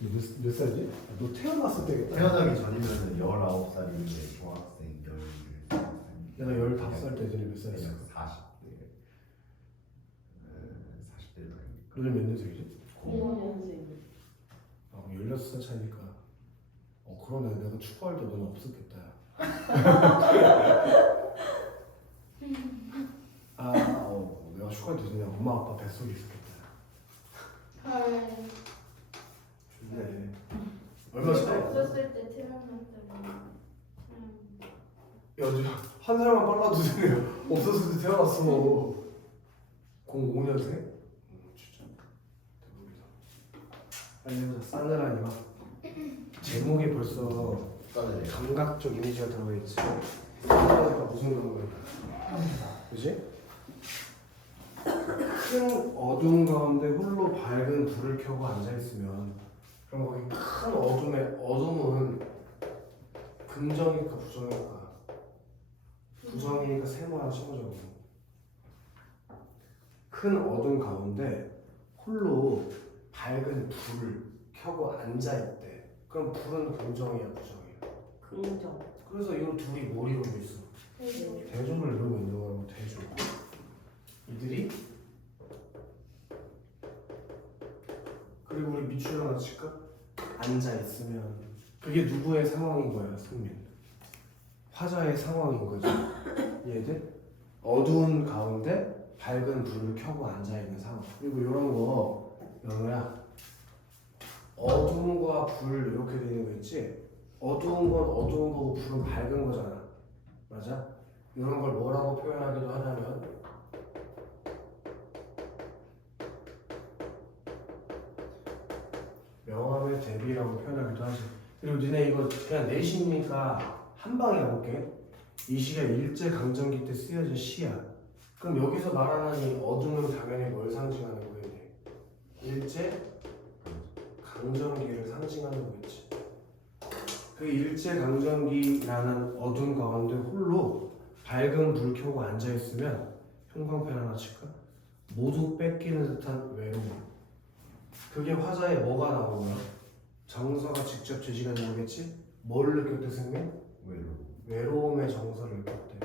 몇 살이지? 너 태어났을 때겠다. 태어나기 전이면 19살인데 중학생 10살. 내가 15살 때전에 몇 살이야? 40대. 40대를 나니까. 너는 몇 년생이지? 05년생. 아, 16살 차이니까. 그러네. 내가 축구할 때 너는 없었겠다. 내가 축구할 때 그냥 엄마 아빠 뱃속에 있었겠다. 헐. 좋네. 얼마 차이? 없었을 때 태어났다니. 야, 한 살만 빨라도 되네요. 없었을 때 태어났어. 05년생? 진짜 대박이다. 빨리 해보자. 싸늘하니까 제목에 벌써 감각적 이미지가 들어가 있지. 싸늘하니까 무슨 감각이야? 그지? 큰 어둠 가운데 홀로 밝은 불을 켜고 앉아있으면 그럼 거기 큰 어둠은 긍정일까 부정일까? 부정이니까 세모 하나 쳐보자고. 큰 어둠 가운데 홀로 밝은 불을 켜고 앉아있대. 그럼 불은 긍정이야 부정이야? 긍정. 그래서 이 둘이 뭘 이루고 있어? 대조를 이루고 있는 거라고. 대조. 이들이 그리고 우리 밑줄 하나 칠까? 앉아있으면 그게 누구의 상황인 거야 승민? 화자의 상황인 거죠. 얘들 어두운 가운데 밝은 불을 켜고 앉아있는 상황. 그리고 이런 거 연우야, 어두움과 불 이렇게 되는 거 있지? 어두운 건 어두운 거고 불은 밝은 거잖아. 맞아? 이런 걸 뭐라고 표현하기도 하냐면 명암의 대비라고 표현하기도 하지. 그리고 니네 이거 그냥 내신이니까 한 방에 해볼게. 이 시가 일제강점기 때 쓰여진 시야. 그럼 여기서 말하는 이 어둠은 당연히 뭘 상징하는 거겠니? 일제강점기를 상징하는 거겠지. 그 일제강점기라는 어둠 가운데 홀로 밝은 불 켜고 앉아있으면 형광펜 하나 칠까? 모두 뺏기는 듯한 외로움. 그게 화자에 뭐가 나오냐? 정서가 직접 제시가 되겠지? 뭘 느꼈대 승민? 외로움의 정서를 느꼈대.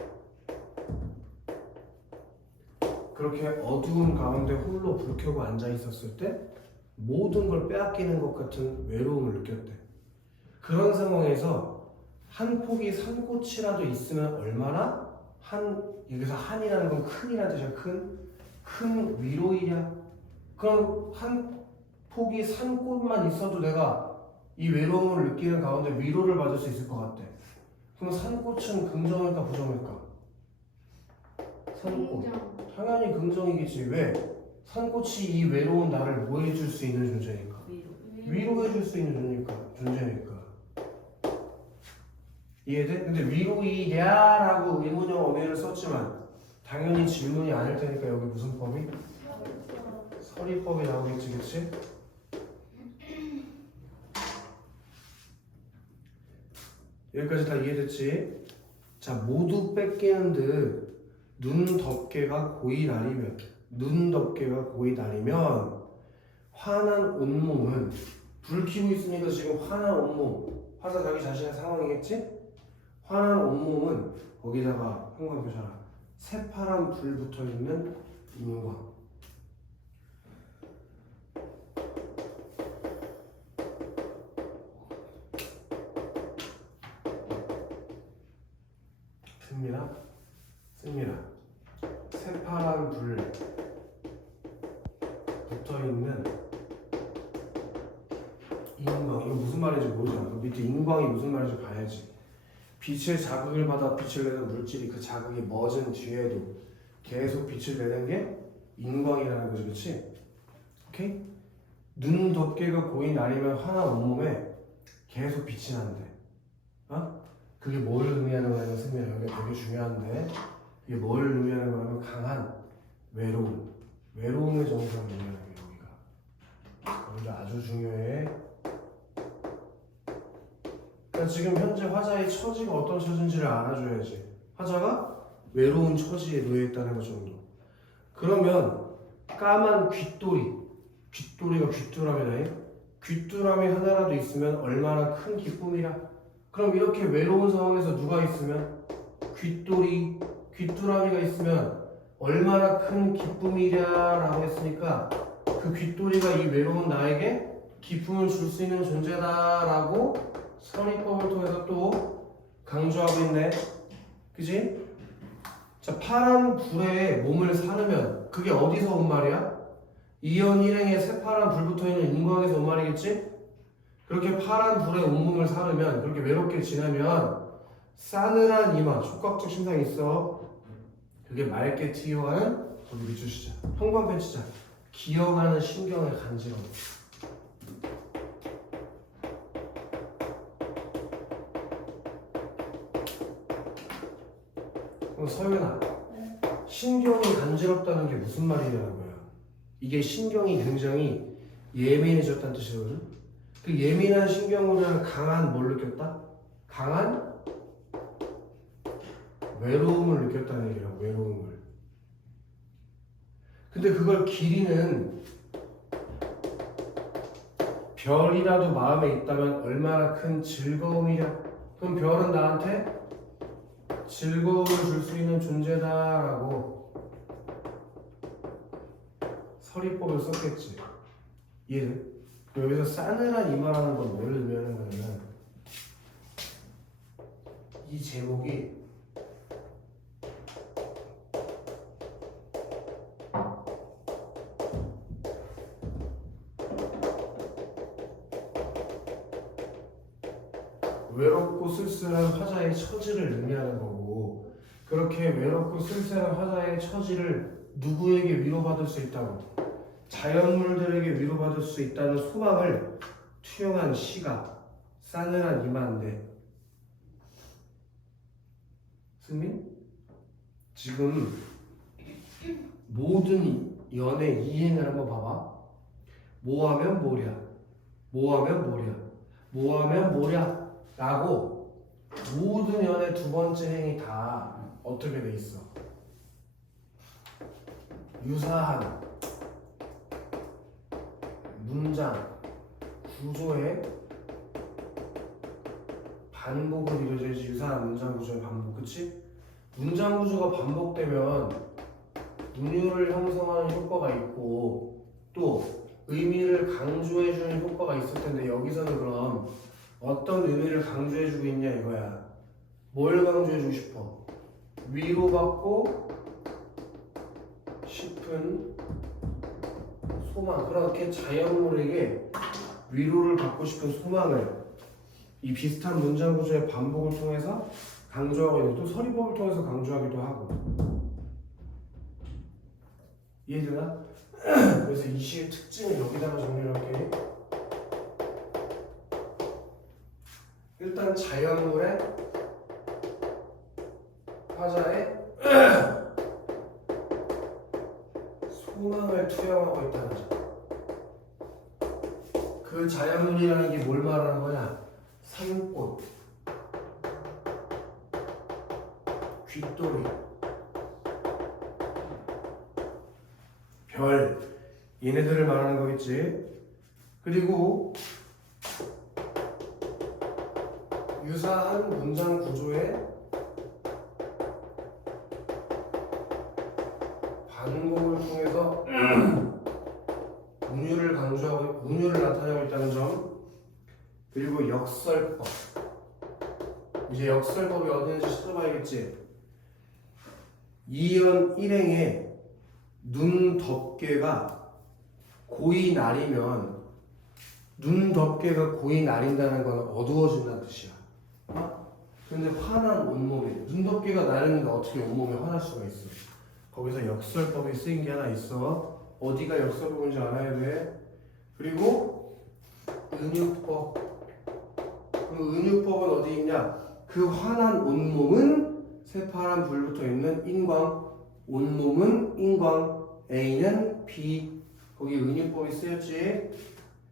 그렇게 어두운 가운데 홀로 불 켜고 앉아 있었을 때 모든 걸 빼앗기는 것 같은 외로움을 느꼈대. 그런 상황에서 한 폭이 산꽃이라도 있으면 얼마나 여기서 한이라는 건 큰이라는 뜻이야. 큰 위로이랴. 그럼 한 폭이 산꽃만 있어도 내가 이 외로움을 느끼는 가운데 위로를 받을 수 있을 것 같아. 그럼 산꽃은 긍정일까 부정일까? 산꽃. 당연히 긍정이겠지. 왜? 산꽃이 이 외로운 나를 뭐 해줄 수 있는 존재니까. 위로해줄 수 있는 존재니까. 이해돼? 근데 위로이랴라고 의문형 어휘를 썼지만 당연히 질문이 아닐 테니까 여기 무슨 법이? 서리법이 나오겠지, 그치? 여기까지 다 이해됐지? 자, 모두 뺏기는 듯 눈 덮개가 고이 나리면 환한 온몸은 불 켜고 있으니까 지금 환한 온몸, 화자 자기 자신의 상황이겠지? 환한 온몸은 거기다가 형광 표시하라. 새파란 불 붙어있는 인광. 승민아 새파란 불 붙어있는 인광. 이거 무슨 말인지 모르잖아. 그 밑에 인광이 무슨 말인지 봐야지. 빛의 자극을 받아 빛을 내는 물질이 그 자극이 멎은 뒤에도 계속 빛을 내는 게 인광이라는 거지, 그치? 오케이? 눈 덮개가 고이 나리면 환한 온몸에 계속 빛이 난대. 그게 뭘 의미하는 거냐면 승민아, 여기 되게 중요한데 이게 뭘 의미하는 거냐면 강한 외로움의 정서를 의미하는 게 여기가 아주 중요해. 그러니까 지금 현재 화자의 처지가 어떤 처지인지를 알아줘야지. 화자가 외로운 처지에 놓여 있다는 것 정도. 그러면 까만 귓도리가 귀뚜라미네. 귀뚜라미 하나라도 있으면 얼마나 큰 기쁨이라. 그럼 이렇게 외로운 상황에서 누가 있으면 귀뚜라미가 있으면 얼마나 큰 기쁨이랴라고 했으니까 그 귀뚜리가 이 외로운 나에게 기쁨을 줄 수 있는 존재다라고 서리법을 통해서 또 강조하고 있네. 그지? 자, 파란 불에 몸을 사르면 그게 어디서 온 말이야? 이연 일행에 새파란 불 붙어있는 인광에서 온 말이겠지? 그렇게 파란 불에 온몸을 사르면 그렇게 외롭게 지내면 싸늘한 이마, 촉각적 심상이 있어. 그게 맑게 튀어가는 거기 밑주시자 형광펜 치자 기어가는 신경의 간지러움. 그럼 서윤아, 신경이 간지럽다는 게 무슨 말이냐는 거야. 이게 신경이 굉장히 예민해졌다는 뜻이거든. 그 예민한 신경으로는 강한 뭘 느꼈다? 강한 외로움을 느꼈다는 얘기라고. 외로움을. 근데 그걸 기리는 별이라도 마음에 있다면 얼마나 큰 즐거움이냐. 그럼 별은 나한테 즐거움을 줄 수 있는 존재다라고 서리법을 썼겠지. 이해돼? 여기서 싸늘한 이마라는 건 뭘 의미하는 거냐면 이 제목이 외롭고 쓸쓸한 화자의 처지를 의미하는 거고, 그렇게 외롭고 쓸쓸한 화자의 처지를 누구에게 위로받을 수 있다고? 자연물들에게 위로받을 수 있다는 소망을 투영한 시가 싸늘한 이마인데, 승민? 지금 모든 연애 이행을 한번 봐봐. 뭐하면 뭐랴, 뭐하면 뭐랴, 뭐하면 뭐랴 라고 모든 연애 두 번째 행이 다 어떻게 돼 있어? 유사한 문장 구조의 반복을 이루어야지. 유사한 문장 구조의 반복, 그치? 문장 구조가 반복되면 문유를 형성하는 효과가 있고 또 의미를 강조해주는 효과가 있을 텐데, 여기서는 그럼 어떤 의미를 강조해주고 있냐 이거야. 뭘 강조해주고 싶어? 위로받고 싶은 소망. 그렇게 자연물에게 위로를 받고 싶은 소망을 이 비슷한 문장 구조의 반복을 통해서 강조하고 있고, 또 서리법을 통해서 강조하기도 하고. 이해되나? 그래서 이 시의 특징을 여기다가 정리를 할게. 일단 자연물의 화자의 소망을 투영하고 있다는 점. 그 자연물이라는 게 뭘 말하는 거냐? 산꽃, 귀돌이, 별, 얘네들을 말하는 거겠지. 그리고 유사한 문장 구조의 반복을 통해서 운율을 강조하고 운율을 나타내고 있다는 점. 그리고 역설법. 이제 역설법이 어디 있는지 찾아봐야겠지. 이연 일행의 눈 덮개가 고이 나리면, 눈 덮개가 고이 나린다는 건 어두워진다는 뜻이야. 근데 환한 온몸에, 눈 덮개가 나리는데 어떻게 온몸에 환할 수가 있어? 거기서 역설법이 쓰인 게 하나 있어. 어디가 역설법인지 알아야 돼. 그리고 은유법. 그 은유법은 어디 있냐? 그 환한 온몸은 새파란 불 붙어 있는 인광, 온몸은 인광, A는 B. 거기 은유법이 쓰였지.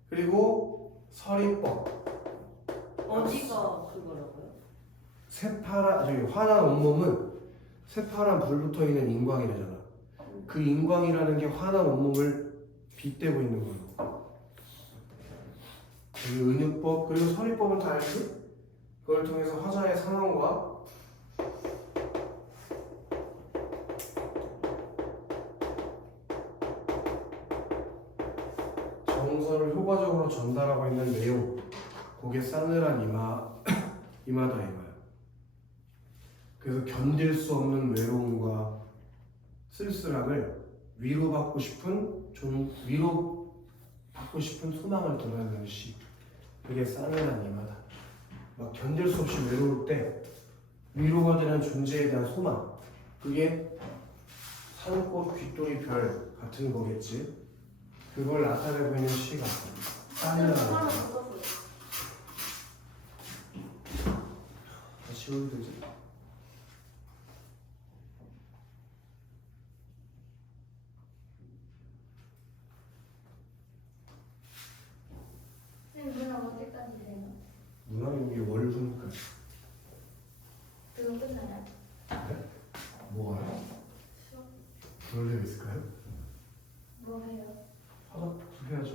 그리고 서리법. 어디가 그거라고요? 환한 온몸은 새파란 불 붙어 있는 인광이라잖아. 그 인광이라는 게 환한 온몸을 빗대고 있는 거예요. 이 은유법 그리고 서리법은 다 알지? 그걸 통해서 화자의 상황과 정서를 효과적으로 전달하고 있는 내용, 그게 싸늘한 이마다 이거야. 그래서 견딜 수 없는 외로움과 쓸쓸함을 위로받고 싶은 소망을 드러내는 시. 그게 싸늘한 이마다. 막 견딜 수 없이 외로울 때 위로가 되는 존재에 대한 소망. 그게 산꽃 귀돌이 별 같은 거겠지. 그걸 나타내고 있는 시가 싸늘한 이마다. 다시 올드지. 문학 어디까지 돼요? 문학용이 월훈까지. 그거 끝나요? 네? 뭐가요? 그럴 일 있을까요? 뭐 해요? 화자 복습해야죠.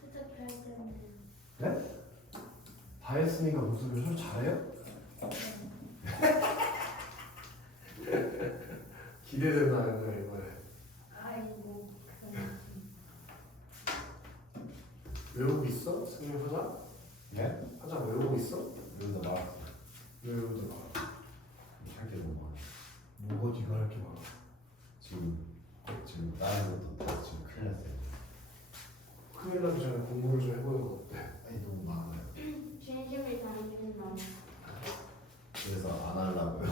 투잡할 텐데. 네? 다 했으니까 복습을 좀 잘해요? 기대된다는 거야 이번에. 아이고 그럼 외우고 있어? 승민 화자? 네? 화자 외우고 있어? 여기다 말았어. 외우더라. 할게 너무 많아. 뭐가 네가 할게 많아. 지금 나이부터 다 지금 큰일 났어요. 큰일 나기 전에 공부를 좀 해보는 거 어때? 아니 너무 많아요. 진심이 담긴 마음. 그래서 안 하려고요.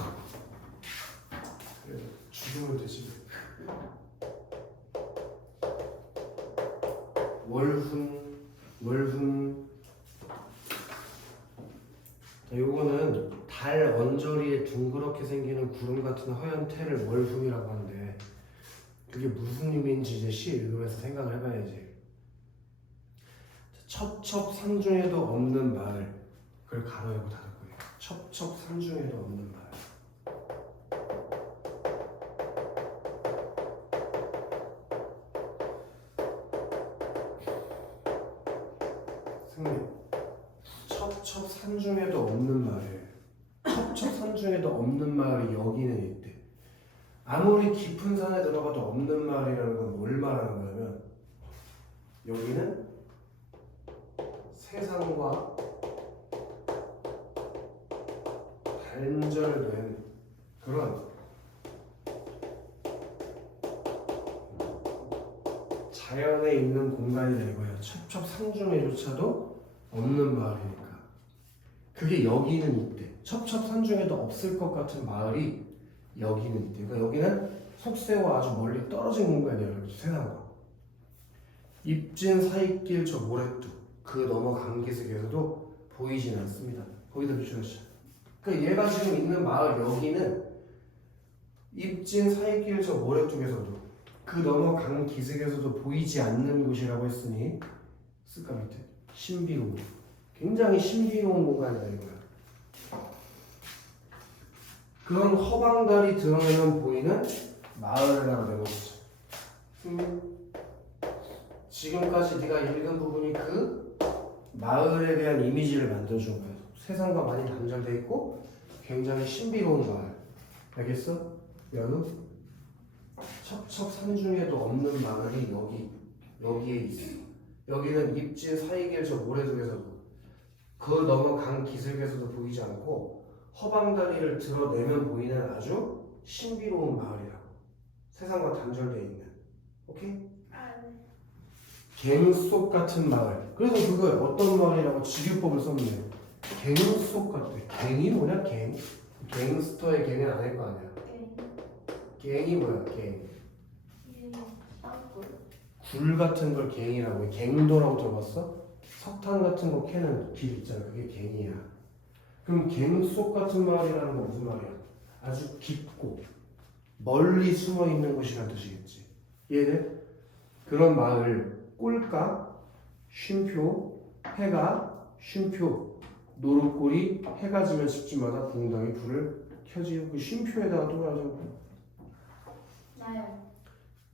그래서 죽으면 되지. 월훈. 자, 요거는 달 언저리에 둥그렇게 생기는 구름 같은 허연 태를 월훈이라고 하는데 그게 무슨 의미인지 이제 시 읽으면서 생각을 해봐야지. 첩첩산중에도 없는 마을, 그걸 가로열고 닫을 거예요. 첩첩산중에도 없는 마을. 승리. 첩첩산중에도 없는 마을이에요. 첩첩산중에도 없는 마을이 여기는 있대. 아무리 깊은 산에 들어가도 없는 마을이라는 건 뭘 말하는 거냐면 여기는 세상과 단절된 그런 자연에 있는 공간이다 이거예요. 첩첩산중에조차도 없는 마을이니까. 그게 여기는 있대. 첩첩산중에도 없을 것 같은 마을이 여기는 있대. 그러니까 여기는 속세와 아주 멀리 떨어진 공간이에요. 그렇죠? 세상과. 입진 사이길 저 모래뚝 그 너머 감기석에서도 보이진 않습니다. 거기다 비추셨죠. 그러니까 얘가 지금 있는 마을 여기는 입진 사이길 저 모래뚝에서도 그 너머 강 기슭에서도 보이지 않는 곳이라고 했으니 쓸까 밑에 신비로운, 굉장히 신비로운 공간이다 이거야. 그런 허방달이 드러내면 보이는 마을을 알아낸 것이죠. 지금까지 네가 읽은 부분이 그 마을에 대한 이미지를 만들어준 거야. 세상과 많이 단절돼 있고 굉장히 신비로운 마을. 알겠어? 연우? 첩첩산중에도 없는 마을이 여기에 있어. 여기는 입진 사이길 저 모래둑에서도 그 너머 강 기슭에서도 보이지 않고 허방다리를 드러내면 보이는 아주 신비로운 마을이라고. 세상과 단절되어 있는. 오케이? 갱속 같은 마을. 그래서 그걸 어떤 마을이라고 직유법을 썼네. 갱속 같대. 갱이 뭐냐? 갱. 갱스터의 갱은 아닐 거 아니야. 갱이 뭐야? 갱. 굴 같은 걸 갱이라고 해. 갱도라고 들어봤어? 석탄 같은 거 캐는 길 있잖아. 그게 갱이야. 그럼 갱속 같은 마을이라는 건 무슨 말이야? 아주 깊고 멀리 숨어 있는 곳이라는 뜻이겠지. 얘는 그런 마을 꼴까, 쉼표, 해가, 쉼표, 노릇골이 해가 지면 집집마다 붕당이 불을 켜지고 그 쉼표에다가 또 가지고 나요.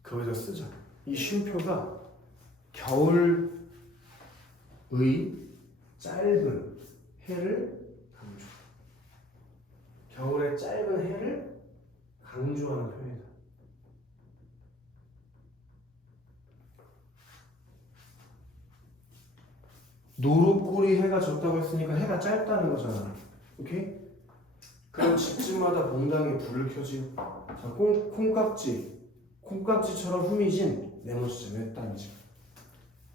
거기다 쓰자. 이 쉼표가 겨울의 짧은 해를 강조. 겨울에 짧은 해를 강조하는 표현이다. 노릇골이 해가 졌다고 했으니까 해가 짧다는 거잖아. 오케이? 그럼 집집마다 몽땅히 불을 켜지. 자, 콩깍지처럼 후미진 네모지점 외딴집.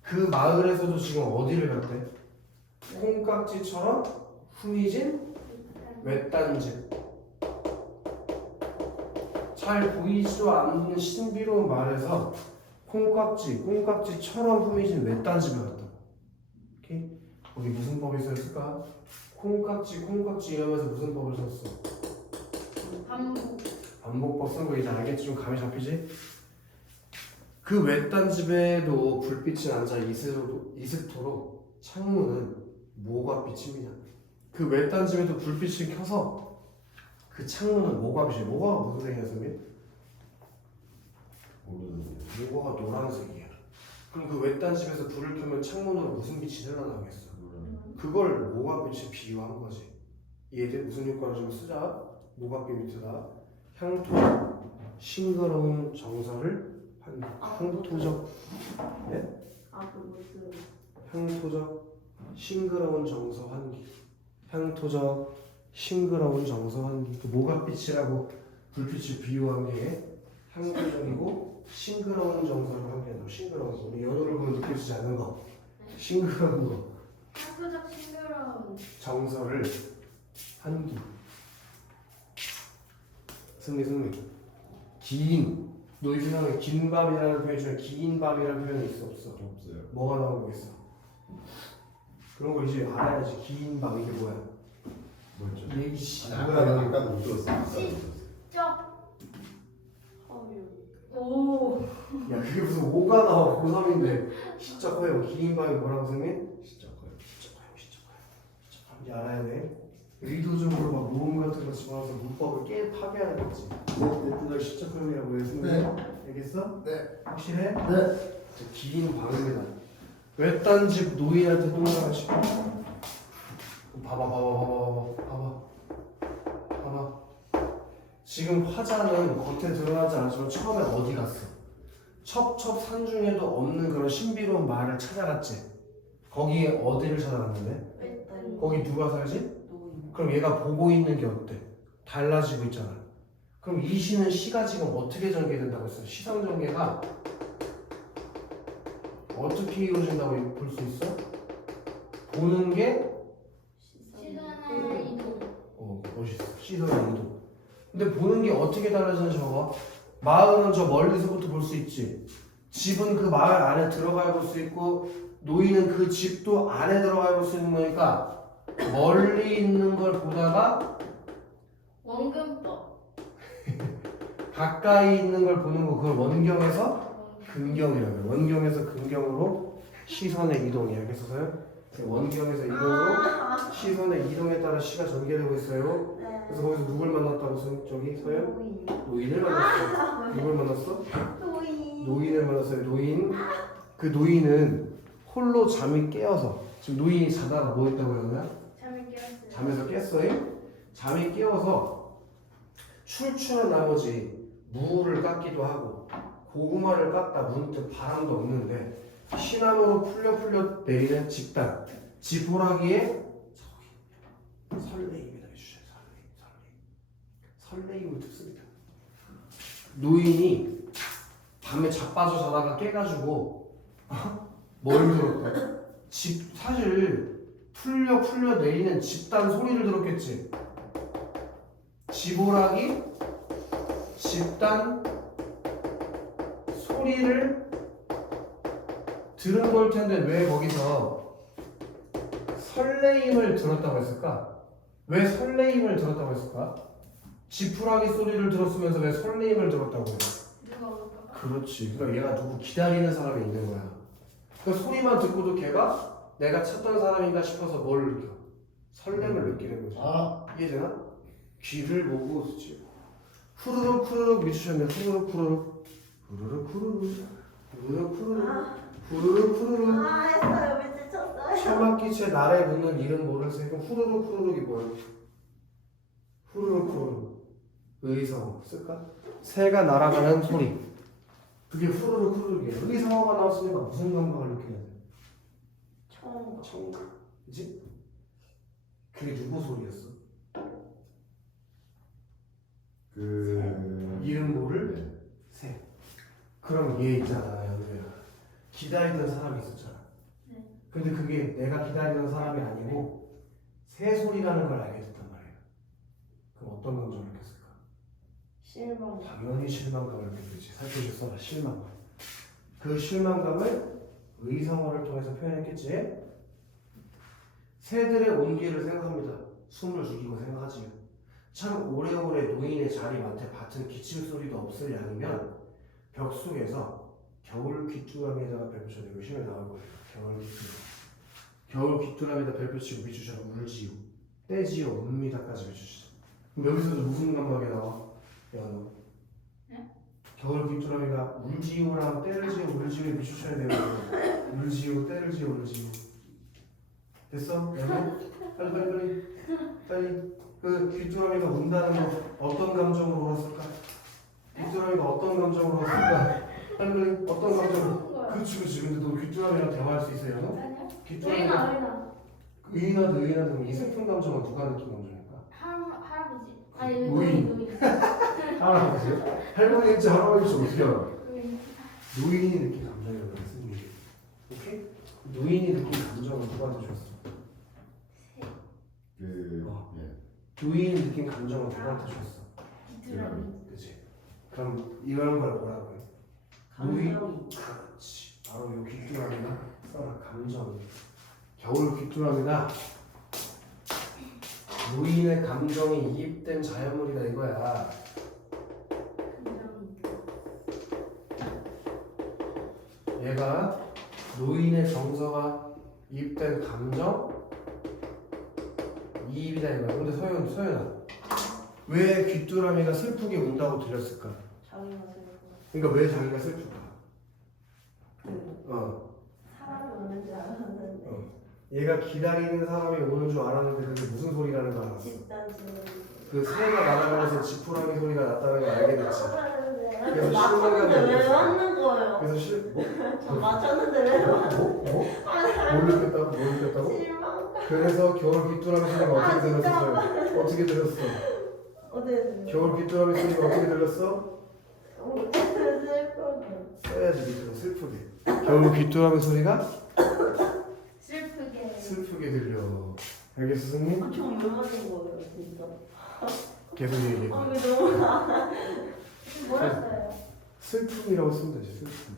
그 마을에서도 지금 어디를 갔대? 콩깍지처럼 후미진 외딴집. 잘 보이지도 않는 신비로운 마을에서 콩깍지처럼 후미진 외딴집에 갔다. 오케이? 거기 무슨 법이 있었을까? 콩깍지 이러면서 무슨 법을 썼어? 반복법 쓴 거 이제 알겠지? 좀 감이 잡히지? 그 외딴 집에도 불빛이 앉아 이슬토록 창문은 모과빛입니다. 그 외딴 집에도 불빛을 켜서 그 창문은 모과빛이에요. 모과가 무슨 색이야, 선생님? 모르는데. 모과가 노란색이야. 그럼 그 외딴 집에서 불을 켜면 창문으로 무슨 빛이 흘러나오겠어? 그걸 모과빛에 비유한 거지. 얘들 무슨 효과를 좀 쓰자. 모과빛 밑에다 향토 싱그러운 정서를 향토적 향토적 싱그러운 정서 환기. 향토적 싱그러운 정서 환기. 그 모과빛이라고 불빛을 비유한 게 향토적이고 싱그러운 정서를 환기한다. 싱그러운 거. 우리 연호를 보면 느껴지지 않는 거. 싱그러운 거. 학구적 싱그러운 정서를 환기. 승리. 긴. 너희 세상에 긴 밤이라는 표현 중에 긴 밤이라는 표현이 있어 없어? 없어요. 뭐가 나오고 있어? 그런 거 이제 알아야지. 긴 밤 이게 뭐야? 뭐였죠? 얘기 씨. 아까 못 들었어요. 시적 오. 야 그게 무슨 오가 나와 고3인데 시적 허용 긴 밤이 뭐라고 선생님? 진짜 커요. 시적 허용 이제 알아야 돼. 의도적으로 막 모음 같은 거 집어넣어서 문법을 파괴하는 거지. 널 시적 허용이라고 해 선생님? 네. 알겠어? 네. 확실해? 네. 긴 밤입니다. 외딴 집 노인한테 똥나가시. 봐봐. 지금 화자는 겉에 드러나지 않지만 처음에 어디 갔어? 첩첩 산중에도 없는 그런 신비로운 마을을 찾아갔지. 거기에 어디를 찾아갔는데? 거기 누가 살지? 그럼 얘가 보고 있는 게 어때? 달라지고 있잖아. 그럼 이 시는 시가 지금 어떻게 전개된다고 했어? 시상 전개가 어떻게 이루어진다고 볼 수 있어? 보는 게 시선의 이동 멋있어. 시선의 이동. 근데 보는 게 어떻게 달라지는 저거? 마을은 저 멀리서부터 볼 수 있지. 집은 그 마을 안에 들어가 볼 수 있고 노인은 그 집도 안에 들어가 볼 수 있는 거니까 멀리 있는 걸 보다가 원근법 가까이 있는 걸 보는 거 그걸 원경에서 근경이라고 해요. 원경에서 근경으로 시선의 이동이야. 그래서요 원경에서 이동으로 시선의 이동에 따라 시가 전개되고 있어요. 그래서 거기서 누굴 만났다고 저기 서요? 노인을 만났어. 누굴 만났어? 노인을 만났어요. 노인. 그 노인은 홀로 잠이 깨어서 지금 노인이 자다가 뭐 했다고 그러냐? 잠을 깨웠어요. 잠에서 깼어요. 잠이 깨어서 출출한 나머지 무를 깎기도 하고 고구마를 깎다 문득 바람도 없는데 시나무로 풀려 내리는 집단 지푸라기에 설레임이라 해주셔요. 설레임을 듣습니다. 노인이 밤에 자빠져 자다가 깨가지고 뭘 들었다? 사실 풀려 내리는 집단 소리를 들었겠지. 지푸라기 집단 소리를 들은 걸 텐데 왜 거기서 설레임을 들었다고 했을까? 왜 설레임을 들었다고 했을까? 지푸라기 소리를 들었으면서 왜 설레임을 들었다고 해? 누가 올까? 그렇지. 그러니까 얘가 누구 기다리는 사람이 있는 거야. 그러니까 소리만 듣고도 걔가 내가 찾던 사람인가 싶어서 뭘 느껴? 설렘을 느끼는 거지. 이해되나? 귀를 보고 듣지. 후루룩 미치셨네. 후루룩 했어요. 왠지 미쳤어요. 천막기체 날에 묻는 이름 모를 새. 그럼 후루룩 후루룩이 뭐야? 후루룩 후루룩. 의성어 쓸까? 새가 날아가는 소리. 그게 후루룩 후루룩이야. 의성어가 나왔으니까 무슨 감각을 느껴야 돼? 처음. 청각. 그치? 그게 누구 소리였어? 이름 모를 네. 새. 그럼 얘 있잖아, 연우야. 기다리던 사람이 있었잖아. 네. 근데 그게 내가 기다리던 사람이 아니고 새 소리라는 걸 알게 됐단 말이야. 그럼 어떤 감정을 느꼈을까? 실망. 당연히 실망감을 느꼈지. 살펴줬어, 실망감. 그 실망감을 의성어를 통해서 표현했겠지. 새들의 온기를 생각합니다. 숨을 죽이고 생각하지요. 참 오래오래 노인의 자리 맡에 밭은 기침 소리도 없을 양이면 벽 속에서 겨울 귀뚜라미에다가 별표 쳐내고 시험에 나올 거예요. 겨울 귀뚜라미. 겨울 귀뚜라미에다 별표 치고 비추셔서 울지요. 떼지요. 웁니다까지 비추시죠. 그럼 여기서도 무슨 감각이 나와? 야 너. 네? 겨울 귀뚜라미가 울지요랑 떼를 지요 울지요에 비추셔야 돼요. 울지요 떼를 지요 울지요. 됐어? 야 너. 빨리. 그 귀뚜라미가 운다는 거 어떤 감정으로 울었을까? 귀뚜라미가 어떤 감정으로 울었을까? 빨리 어떤 감정으로? 그치. 근데 너 귀뚜라미랑 대화할 수 있어요? 너? 아니요. 귀뚜라미가 의인하든 의인하든 이 슬픈 감정은 누가 느낀 감정일까? 할아버지. 아니 노인. 할아버지요? 할머니인지 할아버지인지 어떻게 알아? 노인이 느낀 감정이라고 했습니다. 오케이? 노인이 느낀 감정은 누구한테 줬어? 노인이 느낀 감정은 누구한테 줬어? 귀뚜라미. 그치? 그럼 이런 걸 뭐라고 해? 노인? 감정이. 그렇지. 바로 이 귀뚜라미가 써라. 감정. 겨울 귀뚜라미가 노인의 감정이 이입된 자연물이다 이거야. 얘가 노인의 정서가 이입된 감정 이입이다 이거야. 근데 서연아 왜 귀뚜라미가 슬프게 운다고 들렸을까? 자기가 슬퍼. 그러니까 왜 자기가 슬플까? 사람이 오는 줄 알았는데. 얘가 기다리는 사람이 오는 줄 알았는데 그게 무슨 소리라는 걸 알았어. 집단 소리. 그 새가 날아가면서 지푸라기 소리가 났다는 걸 알게 됐지. 그래서 맞췄는데 실망감이 왜 있었어. 맞는 거예요? 그래서 전 맞췄는데 왜 뭐? 뭘 느꼈다고? 뭘 느꼈다고? 실망? 그래서 겨울 귀뚜라미 소리가 어떻게 들렸었어요? 어떻게 들렸어? 어디 겨울 귀뚜라미 소리가 어떻게 들렸어? 슬퍼. 써야지 밑으로 슬프게. 겨울 귀뚜라미 소리가 슬프게. 슬프게 들려. 알겠어, 선생님? 엄청 유명한 거예요, 진짜. 계속 얘기해. 왜 너무 뭐였어요? 슬픔이라고 쓰면 되지, 슬픔.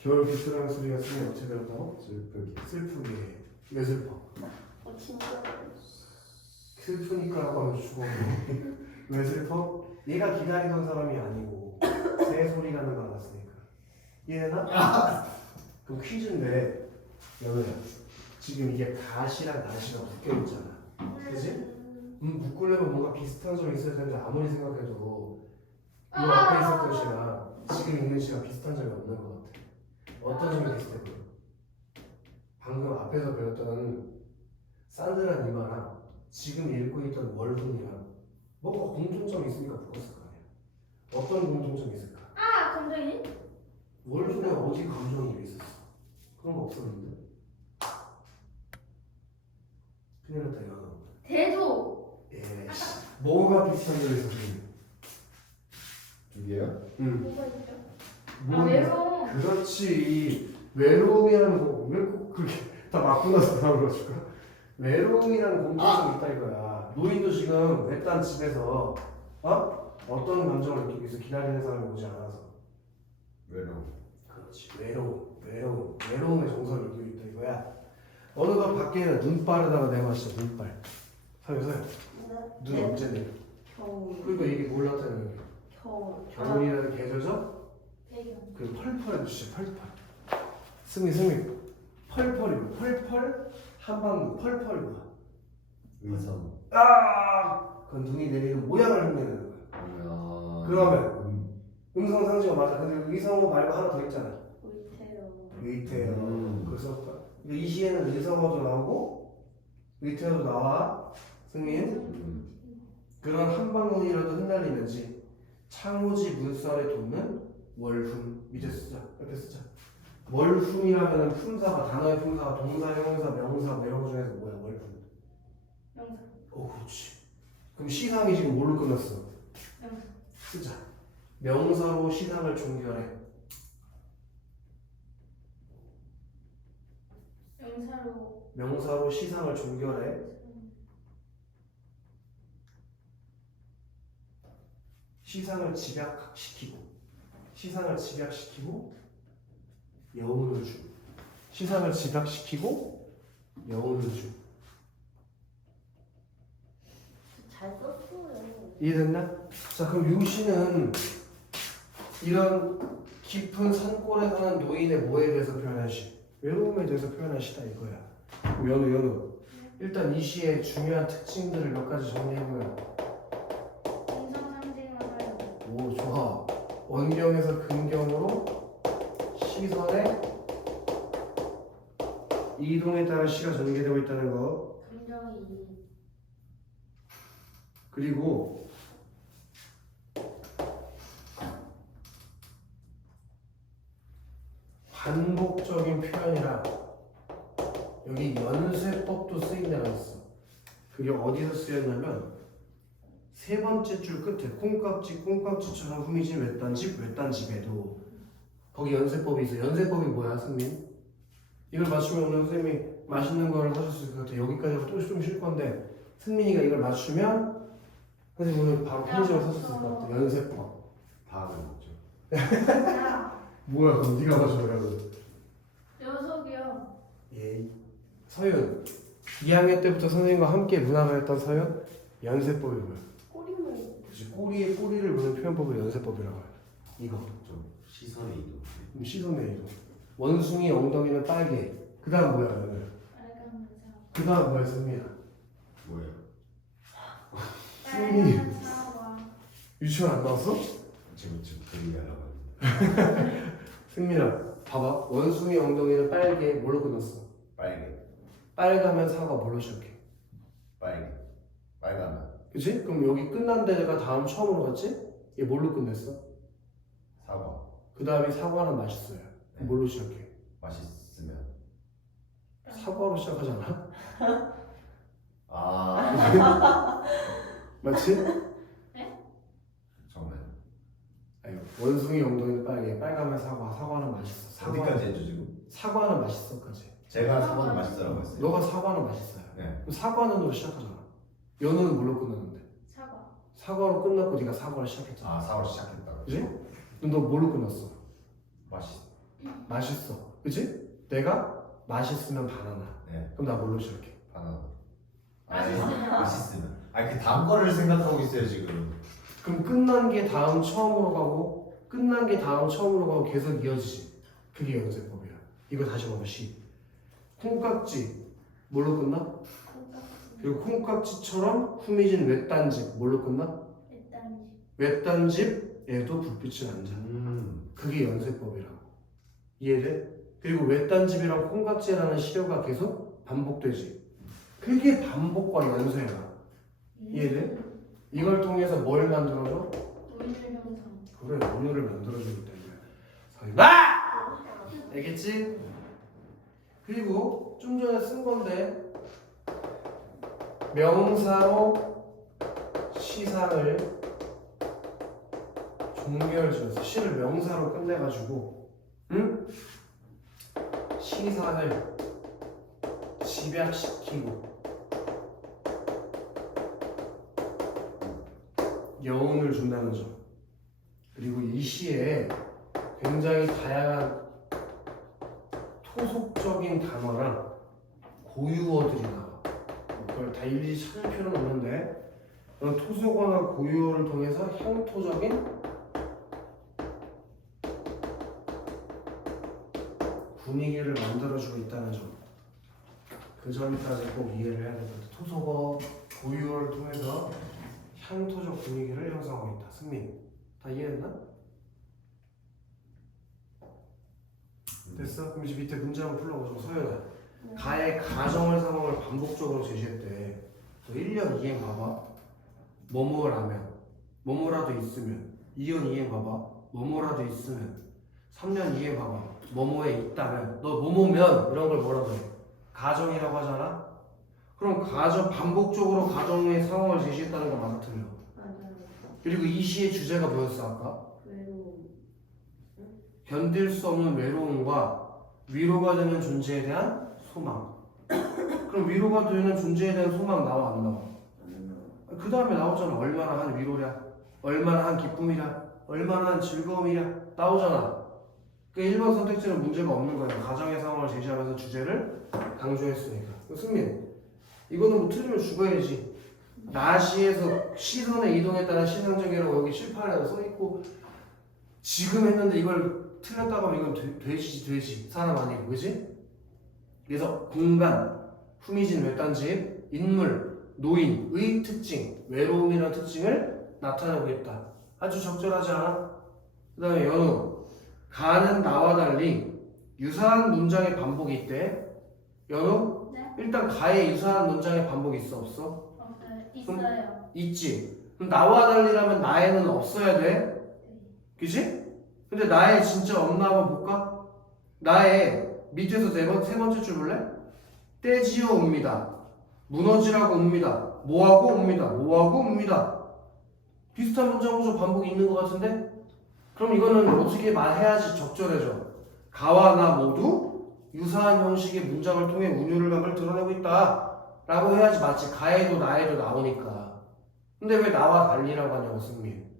겨울 귀뚜라미 소리가 쓰면 어떻게 들었다고? 슬프게. 왜 슬퍼? 진짜. 슬프니까라고 하면 죽어. 왜 슬퍼? 얘가 기다리던 사람이 아니고 새 소리라는 걸 알았으니까. 이해나? 그럼 퀴즈인데 연우야 지금 이게 갓이랑 낫이랑 묶여있잖아. 그치? 묶으려면 뭔가 비슷한 점이 있어야 되는데 아무리 생각해도 이 앞에 있었던 시랑 지금 있는 시랑 비슷한 점이 없는 것 같아. 어떤 점이 비슷해 보여? 방금 앞에서 배웠던 산드란 이마랑 지금 읽고 있던 월훈이랑 뭔가 공통점이 있으니까 묶었을 거 아니야. 어떤 공통점이 있을까? 아 감정이? 월훈에 어디 감정이 있었어? 그런 거 없었는데. 큰일 났다 이거. 대도. 예. 뭐가 비슷한 점이 있었어? 두 개요? 응. 뭐가 있죠? 뭐, 아 외로움. 그렇지. 외로움이라는 거 왜 꼭 그렇게 다 맞고 나서 나온 거줄까? 외로움이라는 공통점이 있다 이거야. 노인도 지금 외딴 집에서 어떤 감정을 느끼고 있어? 기다리는 사람이 오지 않아서. 외로움. 그렇지. 외로움의 정서를 느끼고 있다 이거야. 어느덧 밖에는 눈발에다가 내마시죠. 눈발. 서요. 눈 언제 내려? 겨울. 그러니까 이게 뭘 나타내는 거야? 겨울. 겨울이라는 계절죠? 배경. 그 펄펄해 주시죠. 펄펄. 승리. 펄펄이고 펄펄 한방구 펄펄이 뭐야? 의성. 그건 눈이 내리는 모양을 흉내내는 거야. 뭐야? 그러면 음성 상징어 맞아. 근데 의성어 말고 하나 더 있잖아. 위태로. 위태요. 음. 그래서 이 시에는 의성어도 나오고 의태어도 나와. 승민. 그런 한방문이라도 흩날리는지 창호지 문살에 돋는 월훈. 밑에 쓰자. 옆에 쓰자. 월훈이라면 품사가 단어의 품사가 동사, 형사, 명사 뭐 이런 거 중에서 뭐야? 월훈. 명사. 오, 그렇지. 그럼 시상이 지금 뭘로 끝났어? 명사. 쓰자. 명사로 시상을 종결해. 명사로. 명사로 시상을 종결해. 시상을 집약시키고, 시상을 집약시키고 여운을 주. 시상을 집약시키고 여운을 주. 잘 썼어요. 이해됐나? 자, 그럼 유시는 이런 깊은 산골에 사는 노인의 뭐에 대해서 표현하시? 외로움에 대해서 표현하시다 이거야. 연우. 일단 이 시의 중요한 특징들을 몇 가지 정리해보면. 인성 상징을 하여. 오, 좋아. 원경에서 근경으로 시선의 이동에 따라 시가 전개되고 있다는 거. 감정이. 그리고 반복적인 표현이라 여기 연쇄법도 쓰인다고 했어. 그게 어디서 쓰였냐면 세 번째 줄 끝에 콩깍지처럼 후미진 외딴집에도 거기 연쇄법이 있어. 연쇄법이 뭐야, 승민? 이걸 맞추면 오늘 선생님이 맛있는 걸 하셨을 것 같아. 여기까지 좀 쉴 건데 승민이가 이걸 맞추면 선생님 오늘 바로 편집을 썼을 것 같아. 연쇄법. 다음에 먹죠. 야. 뭐야, 그럼 네가 맞춰라고. 녀석이요. 예. 서윤. 2학년 때부터 선생님과 함께 문학을 했던 서윤. 연쇄법이 뭐야? 꼬리물. 그렇지. 꼬리에 꼬리를 무는 표현법을 연쇄법이라고 해. 이거. 좀 시선의 이동. 시선의 이동. 원숭이 엉덩이는 빨개. 그 다음 뭐야, 연우? 빨간 사. 그 다음 뭐야, 승민아? 뭐예요? 빨간 사와. 유치원 안 나왔어? 지금 그림이 하려고 승민아, 봐봐. 원숭이 엉덩이는 빨개. 뭘로 끝났어? 빨개. 빨가면 사과 뭘로 시작해? 빨개. 빨가면 그치? 그럼 여기 끝난 데가 다음 처음으로 갔지? 얘 뭘로 끝냈어? 사과. 그 다음에 사과는 맛있어요. 그럼 뭘로 시작해? 맛있으면 사과로 시작하잖아. 아 맞지? 정말 아니, 원숭이 엉덩이는 빨개. 빨가면 사과. 사과는 맛있어. 어디까지 했죠 지금? 사과는 맛있어까지. 제가 사과는 맛있더라고 했어요. 너가 사과는 맛있어요. 네. 그럼 사과는으로 시작하잖아. 연우는 뭘로 끝났는데? 사과. 사과로 끝났고 네가 사과를 시작했잖아. 아 사과를 시작했다고. 그지? 그럼 너 뭘로 끝났어? 맛있. 맛있어. 그지? 내가 맛있으면 바나나. 네. 그럼 나 뭘로 시작해? 바나나. 맛있으면. 맛있으면. 아니 그 다음 거를 생각하고 있어요 지금. 그럼 끝난 게 다음 처음으로 가고 끝난 게 다음 처음으로 가고 계속 이어지지. 그게 연쇄법이야. 이거 다시 봐봐. 시. 콩깍지 뭘로 끝나? 콩깍지. 그리고 콩깍지처럼 후미진 외딴집 뭘로 끝나? 일단. 외딴집에도 불빛이 안 자. 그게 연쇄법이라고. 이해돼? 그리고 외딴집이랑 콩깍지라는 시료가 계속 반복되지. 그게 반복과 연쇄야. 이해돼? 이걸 통해서 뭘 만들어줘? 오인을 형성. 그래, 언어를 만들어주기 때문에. 설마! 알겠지? 그리고 좀 전에 쓴 건데 명사로 시상을 종결지어서 시를 명사로 끝내가지고 응? 시상을 집약시키고 여운을 준다는 점. 그리고 이 시에 굉장히 다양한 토속적인 단어랑 고유어들이 나와. 그걸 다 일일이 찾을 필요는 없는데 그런 토속어나 고유어를 통해서 향토적인 분위기를 만들어주고 있다는 점. 그 점까지 꼭 이해를 해야 될 것 같아. 토속어, 고유어를 통해서 향토적 분위기를 형성하고 있다. 승민, 다 이해했나? 됐어? 그럼 이제 밑에 문제 한번 풀러보자. 서연아, 가의 가정을 상황을 반복적으로 제시했대. 1년 이행 봐봐. 뭐뭐라면, 뭐뭐라도 있으면. 2년 이행 봐봐. 뭐뭐라도 있으면. 3년 이행 봐봐. 뭐뭐에 있다면. 너 뭐뭐면 이런 걸 뭐라고 해? 가정이라고 하잖아. 그럼 가정 반복적으로 가정의 상황을 제시했다는 거 맞아 틀려? 맞아요. 그리고 이 시의 주제가 뭐였어 아까? 외로움. 견딜 수 없는 외로움과 위로가 되는 존재에 대한 소망. 그럼 위로가 되는 존재에 대한 소망 나와 안 나와? 그 다음에 나오잖아. 얼마나 한 위로랴, 얼마나 한 기쁨이랴, 얼마나 한 즐거움이랴 나오잖아. 그 1번 선택지는 문제가 없는 거야. 가정의 상황을 제시하면서 주제를 강조했으니까. 승민, 이거는 뭐 틀리면 죽어야지. 나시에서 시선의 이동에 따른 시상정의라고 여기 실판에 써있고 지금 했는데 이걸 틀렸다고 하면 이건 돼지 사람 아니고 그지? 그래서 공간, 후미진 외딴집, 인물, 노인의 특징, 외로움이라는 특징을 나타내고 있다. 아주 적절하지 않아? 그 다음에 연우, 가는 나와 달리 유사한 문장의 반복이 있대. 연우, 네? 일단 가의 유사한 문장의 반복이 있어 없어? 없어요. 있어요. 있지. 그럼 나와 달리라면 나에는 없어야 돼. 그지? 근데 나에 진짜 없나 한번 볼까? 나에 밑에서 세 번째 줄 볼래? 떼지어 옵니다. 무너지라고 옵니다. 뭐하고 옵니다. 뭐하고 옵니다. 비슷한 문장 구조 반복이 있는 것 같은데? 그럼 이거는 어떻게 말해야지 적절해져? 가와 나 모두 유사한 형식의 문장을 통해 운율감을 드러내고 있다 라고 해야지 맞지. 가에도 나에도 나오니까. 근데 왜 나와 달리라고 하냐고 승민.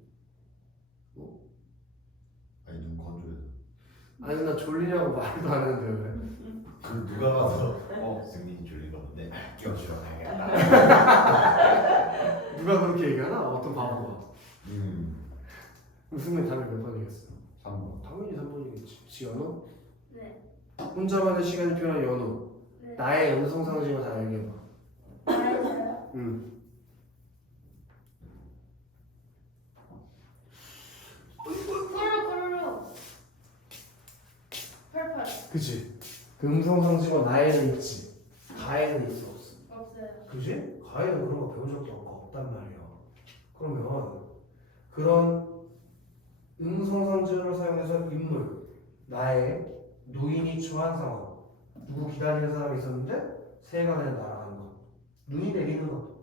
아니 눈 건조해. 아니 나 졸리냐고 말도 안 했는데 왜? 그 누가 봐서 승민이 졸리가 본데 끼워주러 가야겠다. 누가 그렇게 얘기하나? 어떤 바보가. 그럼 승민 답이 몇 번이겠어? 3번. 당연히 3번이겠지. 지연우? 네. 혼자만의 시간이 필요한 연우. 네. 나의 음성상징을 다 얘기해봐. 알아요? 응. 꿀루꿀루. 펄펄. 그치? 그 음성상징은 나에는 있지. 가에는 있어 없어. 없어요. 그지? 가에는 그런 거 배운 적도 없단 말이야. 그러면 그런 음성상징을 사용해서 인물, 나의 노인이 처한 상황, 누구 기다리는 사람이 있었는데 새가 그냥 날아가는 거, 눈이 내리는 거,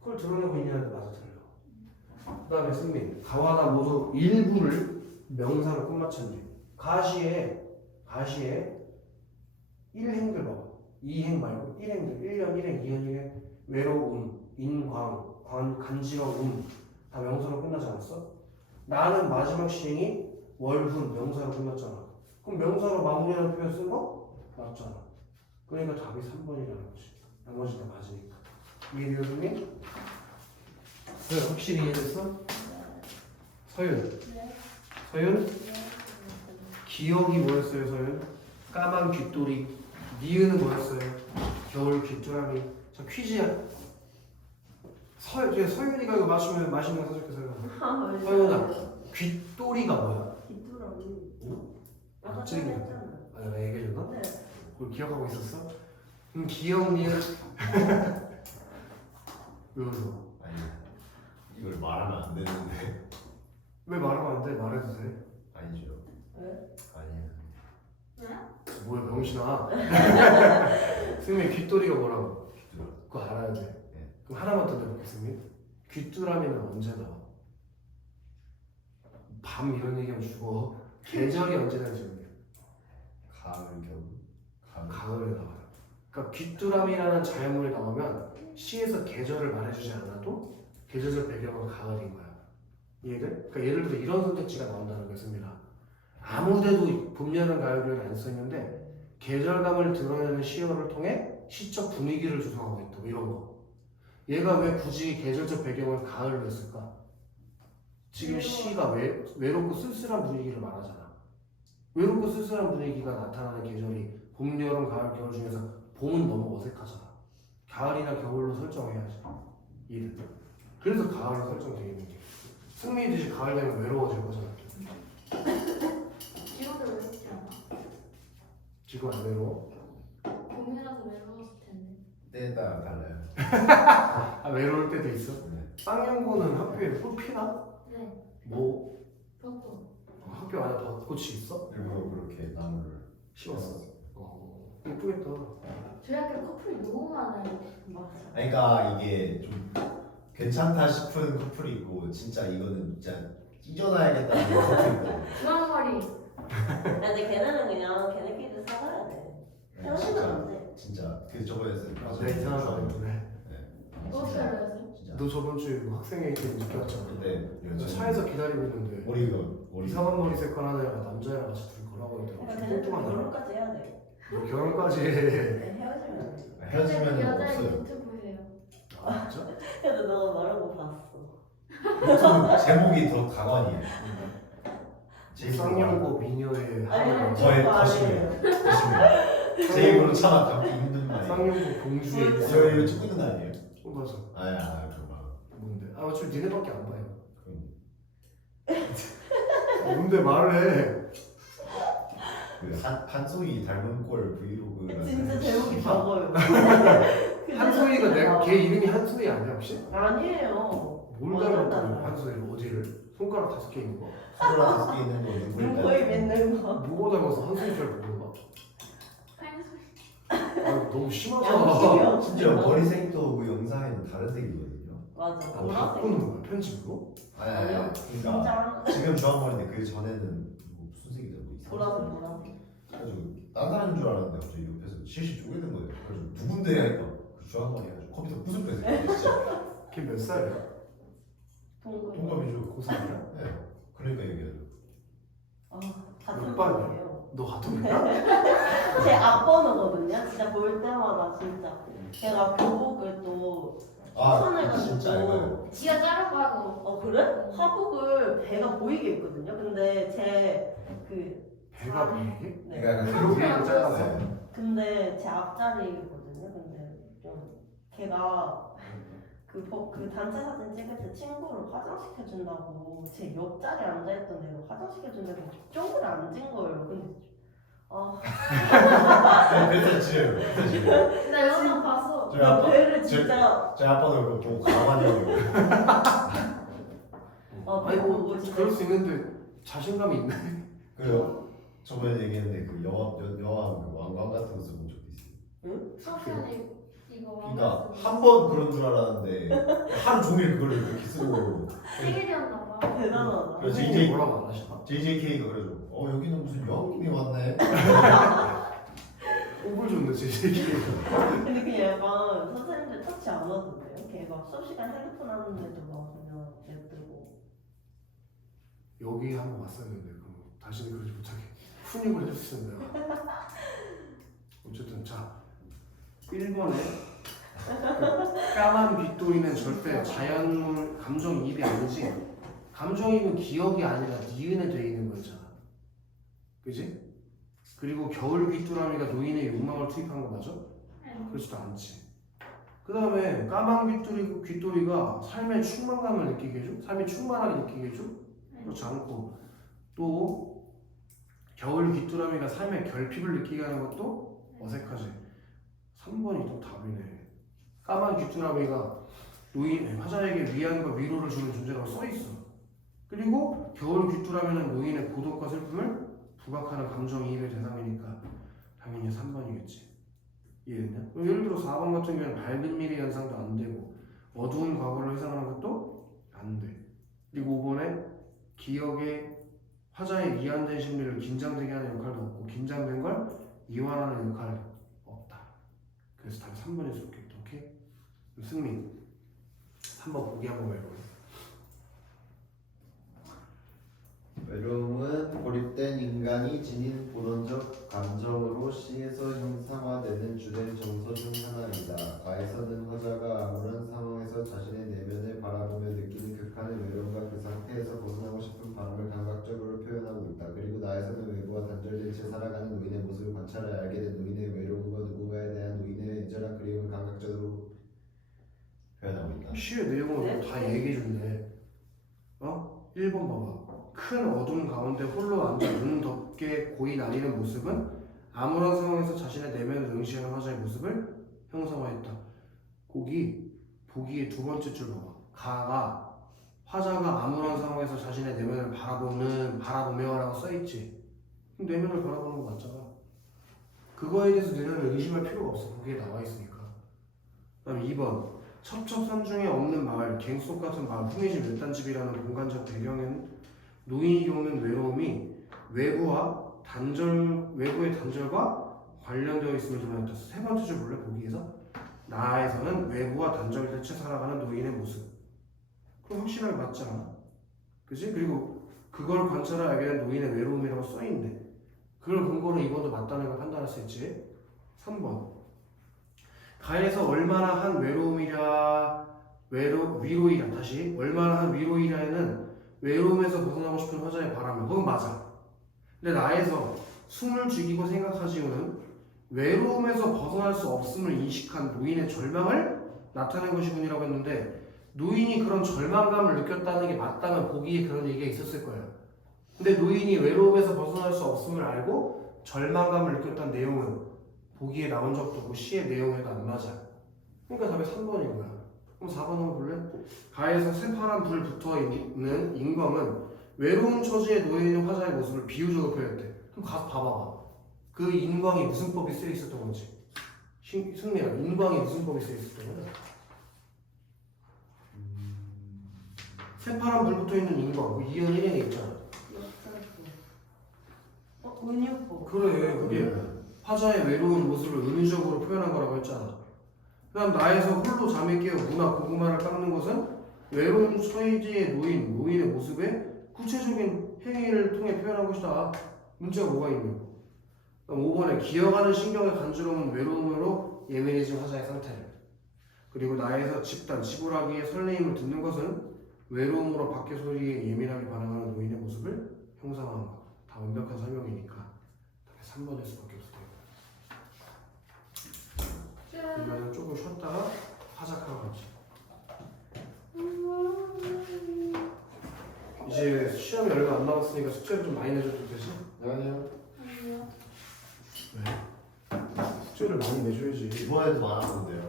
그걸 드러내고 있냐는데 맞아 틀려. 그 다음에 승민, 가와나 모두 일부를 명사로 끝마쳤네. 가시에 1행들 봐봐. 2행 말고 1행들, 1년 1행, 2년 1행, 외로움, 인광, 간지러움 다 명사로 끝나지 않았어? 나는 마지막 시행이 월훈 명사로 끝났잖아. 그럼 명사로 마무리하는 표현 쓴 거? 맞잖아. 그러니까 답이 3번이라는 거지. 나머지 다 맞으니까. 이해되었니? 네, 확실히 이해됐어? 서윤. 네. 서윤? 네. 기억이 뭐였어요, 서윤? 까만 귓돌이. 니은은 뭐였어요? 겨울 귀뚜라미. 자, 퀴즈야. 서윤이가 이거 마시는 거 사줄게, 서윤아. 서윤아, 귓돌이가 뭐야? 기뚜라미. 아까 갑자기 했잖아. 아, 내가 얘기해줬나? 네. 그걸 기억하고 있었어? 기억 니은. 왜 그러? 아니 이걸 말하면 안 되는데. 왜 말하면 안 돼? 말해도 돼. 아니죠. 왜? 아니에요. 뭐야, 병신아. 승민, 귓돌이가 뭐라고? 귀뚜라. 그거 알아야 돼. 네. 그럼 하나만 더 내볼게, 승민. 귀뚜라미는 언제 나와? 밤 이런 얘기하면 죽어. 계절이 언제 되는지 모르겠어. 가을 겨울. 가을에 나와요. 그러니까 귀뚜라미라는 자연물이 나오면 시에서 계절을 말해주지 않아도 계절적 배경은 가을인 거야. 이해돼? 그러니까 예를 들어 이런 선택지가 나온다는 거야, 승민아. 아무데도 봄, 여름, 가을, 겨울이 안 써있는데 계절감을 드러내는 시어를 통해 시적 분위기를 조성하고 있다. 뭐 이런 거. 얘가 왜 굳이 계절적 배경을 가을로 했을까? 지금 시가 외롭고 쓸쓸한 분위기를 말하잖아. 외롭고 쓸쓸한 분위기가 나타나는 계절이 봄, 여름, 가을, 겨울 중에서 봄은 너무 어색하잖아. 가을이나 겨울로 설정해야지. 이를. 그래서 가을로 설정되어 있는 게. 승민이도 이제 가을 되면 외로워질 거잖아. 지금도 외롭지 않아? 지금 안 외로워? 봄, 동네라서 외로웠을 텐데. 때에 따라 달라요. 아, 외로울 때도 있어? 네. 쌍용고는 학교에 꽃 피나? 네. 뭐 벚꽃. 학교 안에 벚꽃이 있어? 일부러 그렇게 나무를 심었어. 예쁘겠다. 저희 학교 커플이 너무 많아요. 맞아. 그러니까 이게 좀 괜찮다 싶은 커플이 있고 진짜 이거는 진짜 찢어놔야겠다는 커플이 있고. 주황머리. 근데 걔네는 그냥 걔네끼리 살아야 돼. 헤어지면 안 돼. 진짜 그 저번에 맞아, 이상한 사람이네. 어떻게 알았어요? 진짜. 너 저번 주에 뭐 학생회의 때 늦게 왔잖아. 근데 너 차에서 기다리고 있는데 머리 이상한 머리 색깔 하는 애가 남자애랑 같이 둘이 걸어가고 그러니까 있더라고. 걔네도 뚱뚱한 애랑. 결혼까지 해야 돼. 너 결혼까지 해. 네, 헤어지면 안 돼. 헤어지면 여자 없어요. 유튜브예요. 아 진짜? 그래도 너가 말하고 봤어. 유튜브 제목이 더 가관이에요. 쌍용고 미녀의 아니, 하나. 더 심해요. 더 심해요. 제 입으로 차마 담기 힘든 말이에요. 쌍용고 공주의 맞아. 저 이거 찍고 있는 거 아니에요? 맞아. 아야 그거 뭔데? 아 어차피 니네밖에 안 봐요. 그럼 뭔데 말을 해? 그 한소희 닮은 꼴 브이로그 진짜 제목이 적어요. 한소희가 걔 이름이 한소희 아니야 혹시? 아니에요. 뭘 완전 닮았다고 달라요. 한소희를 어디를? 손가락 5개 있는 거? 손가락 5개 있는 거 눈물 눈코입 있는 거. 뭐가 닮아서 한소희 잘 모르나? 한소리. 아 너무 심하잖아. 양심이요. 심지어 머리색도 그 영상에는 다른 색이거든요. 맞아. 아, 보라색. 바꾸는 거야 편집으로? 아니요. 그러니까 진짜 지금 주황머리인데 그 전에는 뭐 무슨 색이더라고 보라색 보라색. 그래가지고 나가는 줄 알았는데 갑자기 옆에서 실실 쪼개는 거예요. 그래서 누군데 하니까 그 주황머리 해가지고 컴퓨터 부술 뻔했어요. 진짜 걔 몇 살이야? 동급. 동갑이죠. 고3이야? 네. 그러니까 얘기하죠. 아, 몇 같은 반이야? 반이에요. 너 같은 거야? 제 앞번호거든요. 진짜 볼 때마다 진짜. 제가 교복을 또 아 추천해가지고. 진짜 이거요. 지가 자르고 하고. 어 그래? 화복을 배가 보이게 입거든요. 근데 배가 보이게? 네. 그러니까 배로 보이게 잘라서? 네. 근데 제 앞자리거든요. 근데 좀 걔가 그 단체 사진 찍을 때 친구를 화장시켜준다고 제 옆자리에 앉아있던 애를 화장시켜준다고 그쪽으로 앉은 거예요. 근데 그래서 지금 나 영상 봤어. 저희 아빠 배를 진짜 저희 아빠도 그거 보고 가만히 있는 아니 뭐 보고 진짜 그럴 수 있는데 자신감이 있네. 그 저번에 얘기했는데 그 여왕 그 왕관 같은 거 써본 적도 있어요. 수업시간에 이거. 그러니까 한 번 그런 줄 알았는데 하루 종일 그걸 이렇게 쓰고 생일이었나 봐. 대단하다. 그래서 선생님이 JJ 뭐라고 안 하시나? JJK가 그래서 여기는 무슨 여왕님이 왔네. 꿀 줬네 제시기. 근데 그냥 약간 선생님들 터치 안 하던데요? 걔 막 수업시간 핸드폰 하는데도 막 그냥 냅두고. 여기 한번 왔었는데 그럼 다시는 그러지 못하게 훈육을 해줬을 텐데. 어쨌든 자 1번에 그 까만 빗돌이는 절대 자연물 감정이입이 아니지. 감정이입은 기억이 아니라 니은에 돼 있는 거였잖아. 그지? 그리고 겨울 귀뚜라미가 노인의 욕망을 투입한 거 맞아? 그렇지도 않지. 그 다음에 까만 귀뚜리가 삶의 충만감을 느끼게 해줘? 삶이 충만하게 느끼게 해줘? 그렇지 않고 또 겨울 귀뚜라미가 삶의 결핍을 느끼게 하는 것도 어색하지. 3번이 또 답이네. 까만 귀뚜라미가 화자에게 위안과 위로를 주는 존재라고 써있어. 그리고 겨울 귀뚜라미는 노인의 고독과 슬픔을 부각하는 감정이입의 대상이니까 당연히 3번이겠지. 이해됐냐? 예를 들어 4번 같은 경우는 밝은 미래 현상도 안 되고 어두운 과거를 회상하는 것도 안 돼. 그리고 5번에 기억에 화자의 이완된 심리를 긴장되게 하는 역할도 없고 긴장된 걸 이완하는 역할도 없다. 그래서 답이 3번일 수 있겠다. 오케이? 승민 3번 보기 한번 해볼래? 외로움은 고립된 인간이 지닌 본원적 감정으로 시에서 형상화되는 주된 정서 중 하나이다. 가에서는 화자가 아무런 상황에서 자신의 내면을 바라보며 느끼는 극한의 외로움과 그 상태에서 벗어나고 싶은 바람을 감각적으로 표현하고 있다. 그리고 나에서는 외부와 단절된 채 살아가는 노인의 모습을 관찰해 알게 된 노인의 외로움과 누군가에 대한 노인의 애절한 그리움을 감각적으로 표현하고 있다. 시의 내용을 다 얘기해줬네. 1번 봐봐. 큰 어둠 가운데 홀로 앉아 눈 덮게 고이 나뉘는 모습은 아무런 상황에서 자신의 내면을 응시하는 화자의 모습을 형상화했다. 보기의 두 번째 줄 봐봐. 가가 화자가 아무런 상황에서 자신의 내면을 바라보며라고 써있지. 그럼 내면을 바라보는 거 맞잖아. 그거에 대해서 너희는 의심할 필요가 없어. 거기에 나와 있으니까. 그다음 2번 첩첩산중에 없는 마을, 갱속 같은 마을, 후미집 외딴집이라는 공간적 배경은 노인이 겪는 외로움이 외부의 단절과 관련되어 있음을 드러냈다. 세 번째 줄 볼래? 보기에서 나에서는 외부와 단절된 채 살아가는 노인의 모습. 그럼 확실하게 맞지 않아? 그지? 그리고 그걸 관찰을 알게 된 노인의 외로움이라고 써있는데 그걸 근거로 2번도 맞다는 걸 판단할 수 있지. 3번 가에서 얼마나 한 위로이라 다시 얼마나 한 위로이라에는 외로움에서 벗어나고 싶은 화자의 바람이 그건 맞아. 근데 나에서 숨을 죽이고 생각하지요는 외로움에서 벗어날 수 없음을 인식한 노인의 절망을 나타낸 것이군이라고 했는데 노인이 그런 절망감을 느꼈다는 게 맞다면 보기에 그런 얘기가 있었을 거예요. 근데 노인이 외로움에서 벗어날 수 없음을 알고 절망감을 느꼈다는 내용은 보기에 나온 적도 없고 시의 내용에도 안 맞아. 그러니까 답이 3번인 거야. 그럼 4번 한번 볼래? 가에서 새파란 불 붙어있는 인광은 외로운 처지에 놓여있는 화자의 모습을 비유적으로 표현했대. 그럼 가서 봐봐봐. 그 인광이 무슨 법이 쓰여 있었던 건지. 승리야, 인광이 무슨 법이 쓰여 있었던 거야? 새파란 불 붙어있는 인광, 그 이연 1행에 있잖아. 은유법. 그래, 그게 화자의 외로운 모습을 은유적으로 표현한 거라고 했잖아. 그 다음 나에서 홀로 잠에 깨어 무나 고구마를 깎는 것은 외로운 처지의 노인의 모습에 구체적인 행위를 통해 표현한 것이다. 문제가 뭐가 있냐고. 그다음 5번에 기어가는 신경의 간지러움은 외로움으로 예민해진 화자의 상태를. 그리고 나에서 집단, 지불하기의 설레임을 듣는 것은 외로움으로 밖의 소리에 예민하게 반응하는 노인의 모습을 형상화한 것. 다 완벽한 설명이니까 3번일 수밖에 없어요. 이거는 조금 쉬었다가 화작하러 가지. 이제 시험이 얼마 안 남았으니까 숙제를 좀 많이 내줘도 되지? 아니요. 왜? 숙제를 많이 내줘야지. 이번에도 많았는데요.